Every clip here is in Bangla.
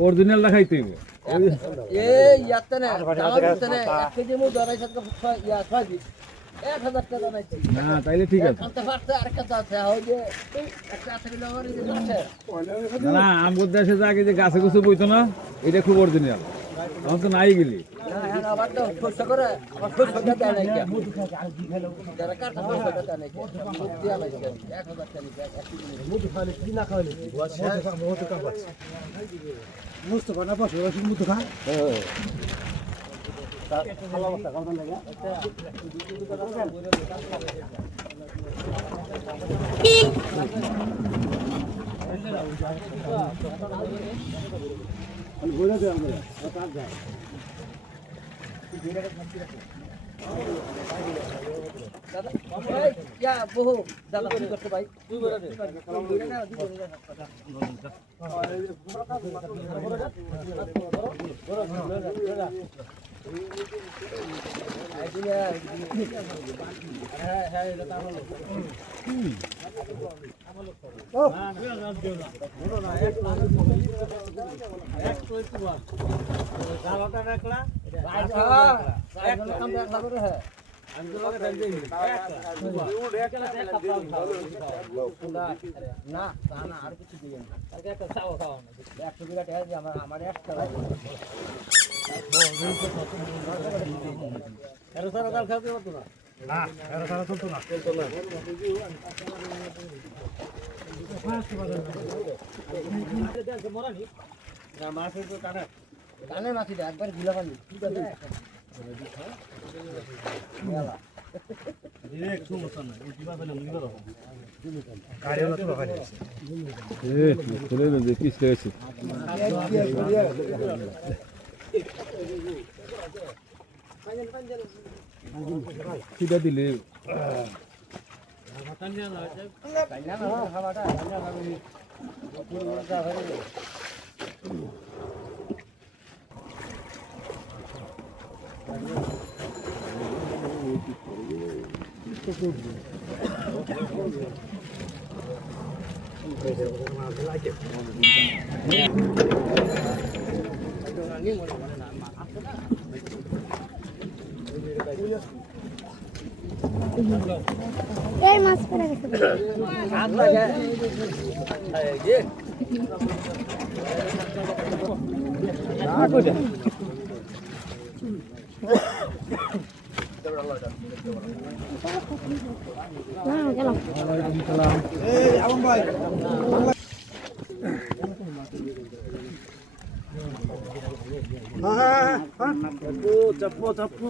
অরিজিনাল দেখাইতে না তাইলে ঠিক আছে না আমগর দেশে যা যে গাছে গুছে বইতো না এটা খুব অরিজিনাল এখন তো নাই গেলি বহু দাদা করতে ভাই না আর কিছু দিয়ে আমার একটা খেলতে পারতো না মাছের তো কানে মাছি একবার গুলা পানি ঠিক আছে দিলে এই মাছ পড়ে গেছে चप्पू चप्पू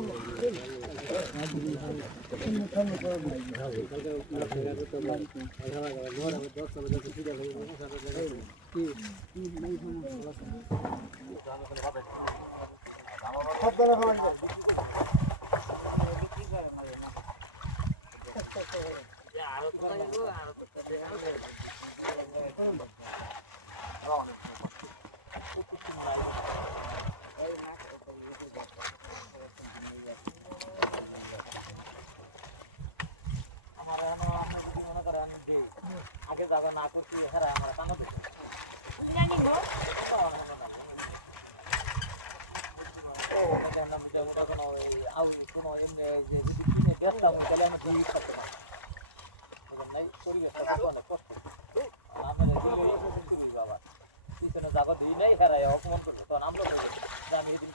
না করছি হ্যাঁ আমরা কামড় জানি গো পিছনে জাগো দিই নাই হেরাই অপমান করবো তখন আমরা বলি যে আমি এদিন